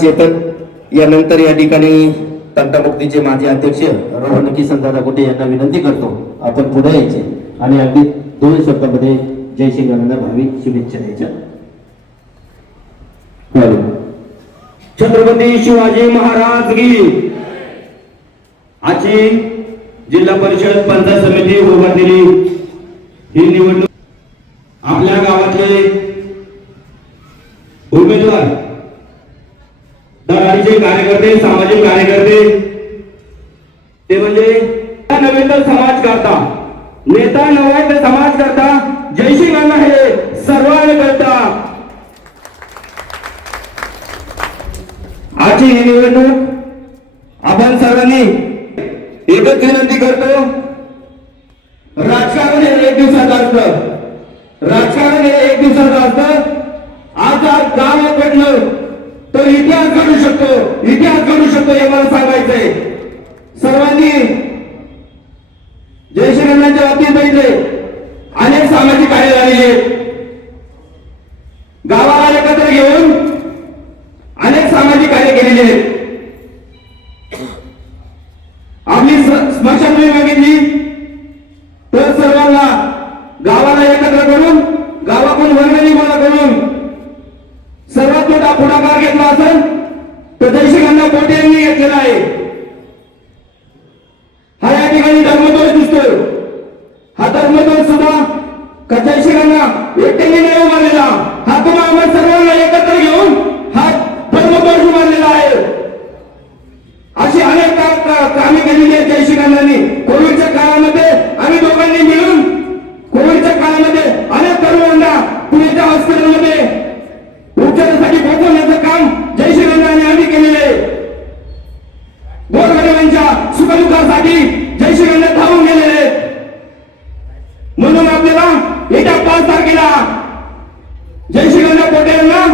चेतन यानंतर या ठिकाणी तंटामुक्तीचे माजी अध्यक्ष रोहन किसन दादा कुटे यांना विनंती करतो आपण पुढे यायचे आणि अगदी 2 शब्दामध्ये जय शिंगांना भावी शुभेच्छा द्यायच्या। छत्रपती शिवाजी महाराज की। आजची जिल्हा परिषद पंचायत समिती उभारलेली ही निवडणूक आपल्या गावातले उमेदवार दराडीचे कार्यकर्ते सामाजिक कार्यकर्ते ते म्हणजे नव्हे तर समाजकर्ता नेता नव्हे तर समाजकर्ता जयसिंगांना हे सर्वांनी करता। आजची ही निवडणूक आपण सर्वांनी एकच विनंती करतो, राजकारण हे 1 दिवसाचं असतं, राजकारण हे 1 दिवसाचं असतं। आज गाव पडलं तर इतिहास घडू शकतो, इतिहास घडू शकतो हे मला सांगायचंय। सर्वांनी जयश्रीरामांच्या बाबतीत बघितले अनेक सामाजिक कार्य झालेले, गावाला एकत्र घेऊन अनेक सामाजिक कार्य केलेले आहेत। आपली स्मशानभूमी बघितली तर सर्वांना गावाला एकत्र करून गावातून वर्गणी गोळा करून सर्वात मोठा पुढाकार घेतला असेल तर जयसिंगांना पोटे यांनी घेतलेला आहे। हा या ठिकाणी धर्मध्वज दिसतोय, हा धर्मध्वज सुद्धा जयसिंगांना एकट्याने नाही उभारलेला, हा तुम्हाला सर्वांना एकत्र घेऊन हा धर्मध्वज उभारलेला आहे। अशी अनेक कामे केलेली आहेत जयसिंगांनी। कोविडच्या काळामध्ये आम्ही दोघांनी मिळून कोविडच्या काळामध्ये अनेक तरुणांना पुण्याच्या हॉस्पिटलमध्ये उपचारासाठी पोहोचवण्याचं काम जयश्रीरामांनी आम्ही केलेले आहे। गोरगरिबांच्या सुखदुःखासाठी जयश्रीरामांनी धावून गेलेले आहेत। म्हणून आपल्याला येत्या 5 तारखेला जयश्रीराम पोटे यांना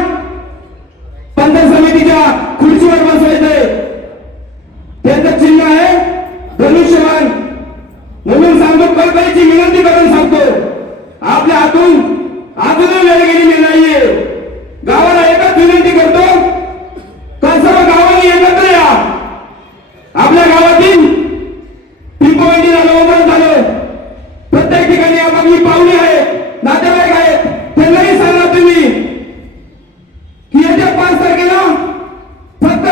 पंचायत समितीच्या खुर्चीवर बसवायचंय। त्यांचं चिन्ह आहे धनुष्यबाण। म्हणून सांगतो, कळकळीची विनंती करून सांगतो, आपल्या हातून अजूनही वेळ गेलेली नाहीये। गावाला एकच विनंती करतो, सर्व गावांनी एकत्र या। आपल्या गावातील टिपोवंडी झालं, ओबळ झालं, प्रत्येक ठिकाणी आपापली पाहुणे आहेत, नातेवाईक आहेत, त्यांनाही सांगा तुम्ही की येत्या 5 तारखेला फक्त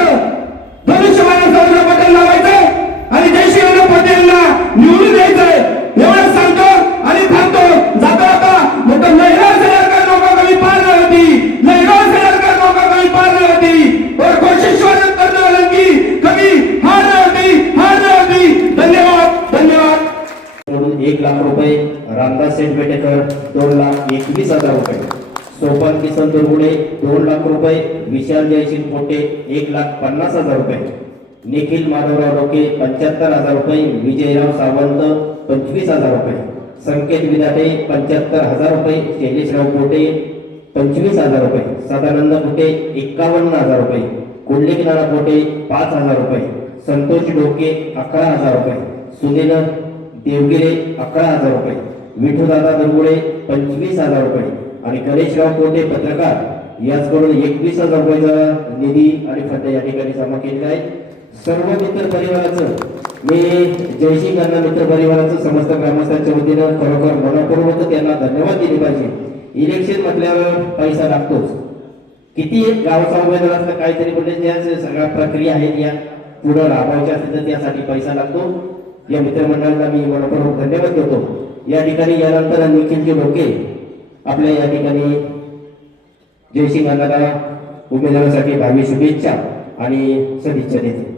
धनुष्यबाणाचं बटन लावायचं आणि जयश्रीराम पोटे यांना निवडून द्यायचंय एवढंच सांगतो आणि थांबतो। जाता जाता मोठं लहिरा सरकार लोक कमी पार होती, लहिरा सरकार लोक कमी पार होती और कोशिश करने वालों की कभी हार होती। धन्यवाद धन्यवाद। 1 लाख रुपये रामदास सेठ बेटेकर 2,21,000 रुपये, सोपान किसन दुर्गुडे 2 लाख रुपये, विशाल जयसिंग पोटे 1,50,000 रुपये, निखिल माधवराव डोके 75,000 रुपये, विजयराव सावंत 25,000 रुपये, संकेत विदाटे 75,000 रुपये, शैलेशराव पोटे 25,000 रुपये, सदानंद पोटे 51,000 रुपये, कुंडलिक नाना पोटे 5,000 रुपये, संतोष डोके 11,000 रुपये, सुनील देवगिरे 11,000 रुपये, विठूदादा दुर्गुडे 25,000 रुपये आणि गणेशराव पोटे पत्रकार याचकडून 21,000 रुपयाचा निधी आणि फंड या ठिकाणी जमा केलेला आहे। सर्व मित्र परिवाराचं मी जयसिंगांना मित्र परिवाराचं समस्त ग्रामस्थांच्या वतीनं खरोखर मनपूर्वक त्यांना धन्यवाद दिले पाहिजे। इलेक्शन म्हटल्यावर पैसा लागतोच, किती गावचा उमेदवार असला काहीतरी म्हणजे त्या सगळ्या प्रक्रिया आहेत या पुढे राबवायच्या असतील तर त्यासाठी पैसा लागतो। या मित्रमंडळाला मी मनपूर्वक धन्यवाद देतो। या ठिकाणी यानंतर निखिलजी डोके आपल्या या ठिकाणी जयसिंगांना उमेदवारासाठी भावी शुभेच्छा आणि सदिच्छा देतो।